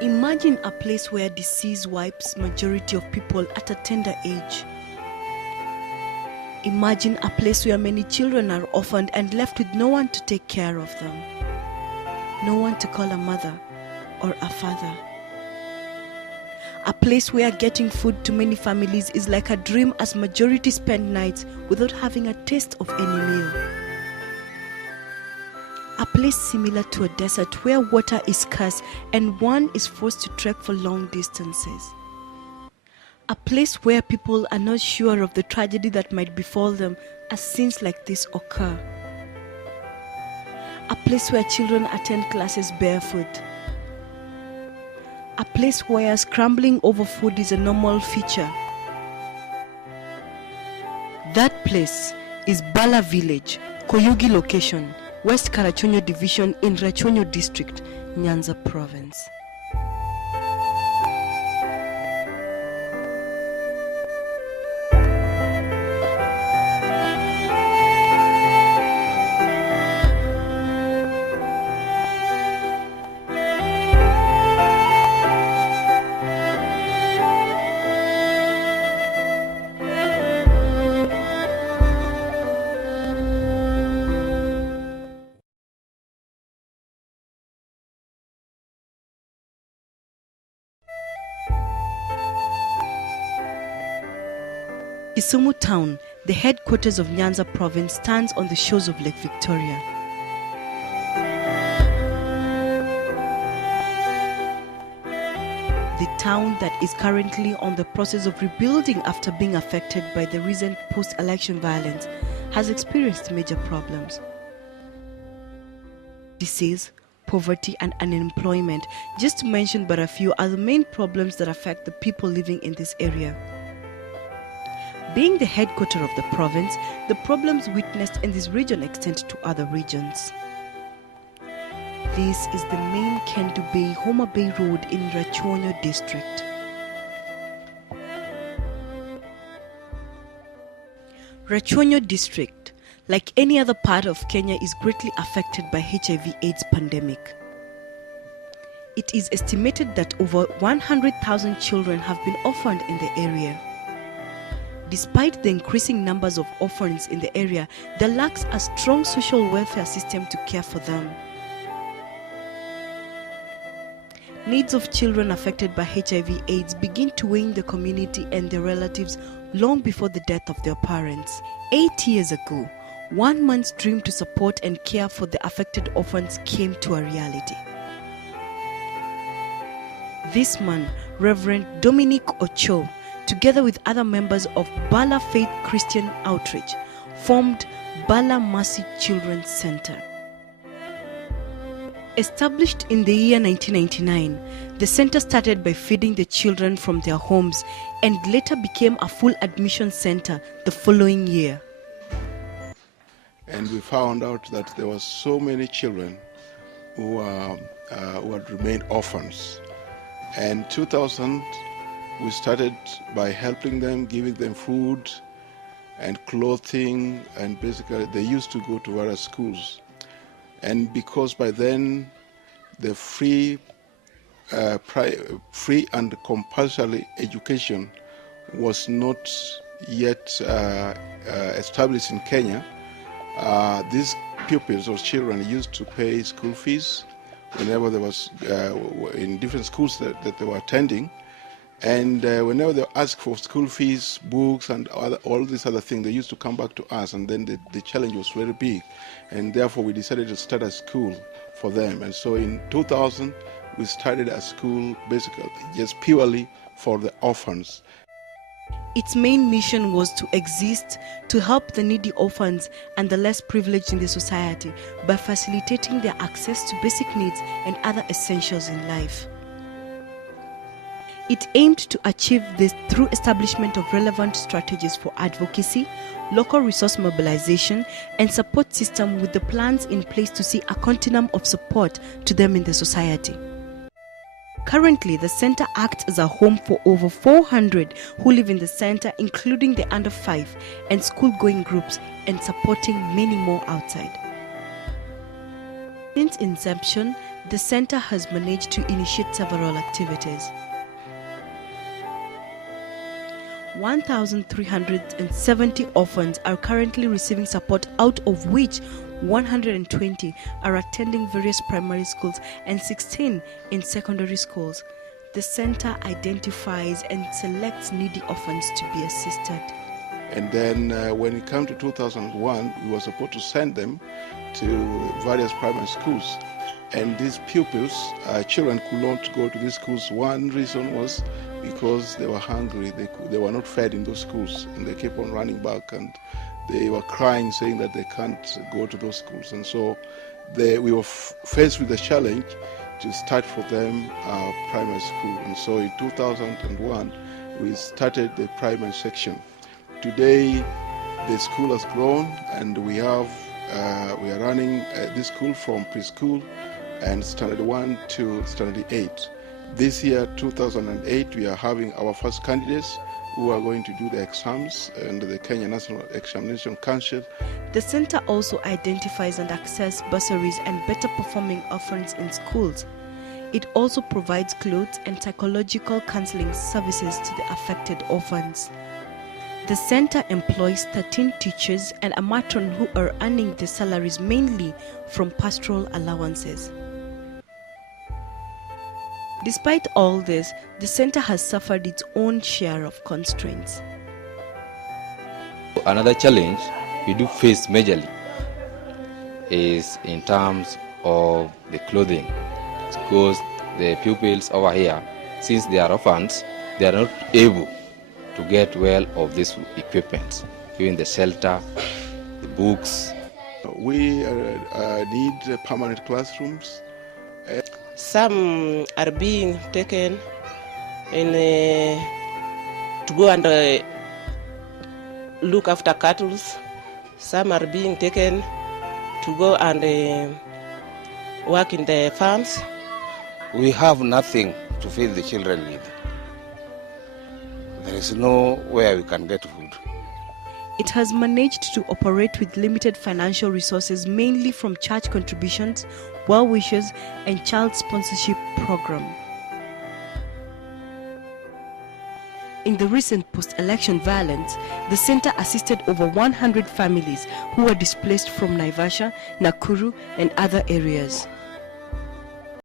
Imagine a place where disease wipes majority of people at a tender age. Imagine a place where many children are orphaned and left with no one to take care of them. No one to call a mother or a father. A place where getting food to many families is like a dream, as majority spend nights without having a taste of any meal. A place similar to a desert where water is scarce and one is forced to trek for long distances. A place where people are not sure of the tragedy that might befall them as scenes like this occur. A place where children attend classes barefoot. A place where scrambling over food is a normal feature. That place is Bala village, Koyugi location, West Karachuonyo division in Rachuonyo district, Nyanza province. Kisumu town, the headquarters of Nyanza province, stands on the shores of Lake Victoria. The town that is currently on the process of rebuilding after being affected by the recent post-election violence has experienced major problems. Disease, poverty and unemployment, just to mention but a few, are the main problems that affect the people living in this area. Being the headquarters of the province, the problems witnessed in this region extend to other regions. This is the main Kendu Bay Homa Bay Road in Rachuonyo district. Rachuonyo district, like any other part of Kenya, is greatly affected by HIV/AIDS pandemic. It is estimated that over 100,000 children have been orphaned in the area. Despite the increasing numbers of orphans in the area, there lacks a strong social welfare system to care for them. Needs of children affected by HIV/AIDS begin to wane the community and their relatives long before the death of their parents. 8 years ago, one man's dream to support and care for the affected orphans came to a reality. This man, Reverend Dominic Ocho, together with other members of Bala Faith Christian Outreach, formed Bala Mercy Children's Center. Established in the year 1999, the center started by feeding the children from their homes and later became a full admission center the following year. And we found out that there were so many children who had remained orphans. And 2000, we started by helping them, giving them food and clothing, and basically they used to go to various schools. And because by then the free and compulsory education was not yet established in Kenya, these pupils or children used to pay school fees whenever there was in different schools that they were attending. And whenever they asked for school fees, books, and all these other things, they used to come back to us, and then the challenge was very big. And therefore, we decided to start a school for them. And so in 2000, we started a school basically just purely for the orphans. Its main mission was to exist to help the needy orphans and the less privileged in the society by facilitating their access to basic needs and other essentials in life. It aimed to achieve this through establishment of relevant strategies for advocacy, local resource mobilization, and support system, with the plans in place to see a continuum of support to them in the society. Currently, the center acts as a home for over 400 who live in the center, including the under 5 and school-going groups, and supporting many more outside. Since inception, The center has managed to initiate several activities. 1,370 orphans are currently receiving support, out of which 120 are attending various primary schools and 16 in secondary schools. The center identifies and selects needy orphans to be assisted. And then when it came to 2001, we were supposed to send them to various primary schools. And these pupils, children could not go to these schools. One reason was because they were hungry. They were not fed in those schools, and they kept on running back, and they were crying, saying that they can't go to those schools. And so we were faced with the challenge to start for them primary school. And so in 2001, we started the primary section. Today, the school has grown, and we are running this school from preschool and standard 1 to standard 8. This year, 2008, we are having our first candidates who are going to do the exams and the Kenya National Examination Council. The center also identifies and accesses bursaries and better performing orphans in schools. It also provides clothes and psychological counseling services to the affected orphans. The center employs 13 teachers and a matron who are earning their salaries mainly from pastoral allowances. Despite all this, the center has suffered its own share of constraints. Another challenge we do face majorly is in terms of the clothing, because the pupils over here, since they are orphans, they are not able to get well of this equipment, even the shelter, the books. We need permanent classrooms. Some are being taken in to go and look after cattle. Some are being taken to go and work in the farms. We have nothing to feed the children with. There is nowhere we can get food. It has managed to operate with limited financial resources, mainly from church contributions, well wishes, and child sponsorship program. In the recent post-election violence, the center assisted over 100 families who were displaced from Naivasha, Nakuru, and other areas.